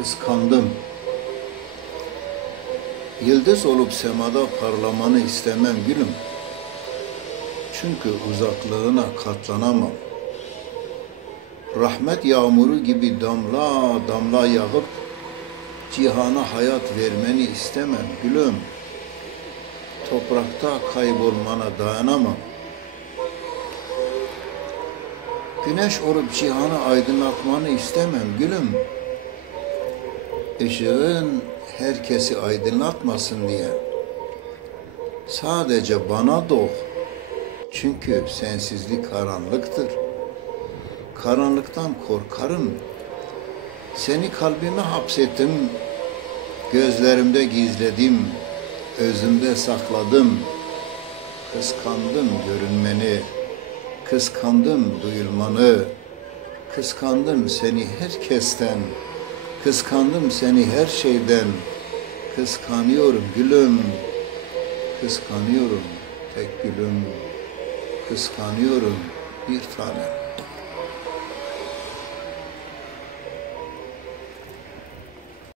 Kıskandım. Yıldız olup semada parlamanı istemem gülüm. Çünkü uzaklığına katlanamam. Rahmet yağmuru gibi damla damla yağıp cihana hayat vermeni istemem gülüm. Toprakta kaybolmana dayanamam. Güneş olup cihanı aydınlatmanı istemem gülüm. Işığın herkesi aydınlatmasın diye. Sadece bana doğ. Çünkü sensizlik karanlıktır. Karanlıktan korkarım. Seni kalbime hapsettim. Gözlerimde gizledim. Özümde sakladım. Kıskandım görünmeni. Kıskandım duyulmanı. Kıskandım seni herkesten. Kıskandım seni her şeyden. Kıskanıyorum gülüm. Kıskanıyorum tek gülüm. Kıskanıyorum bir tanem.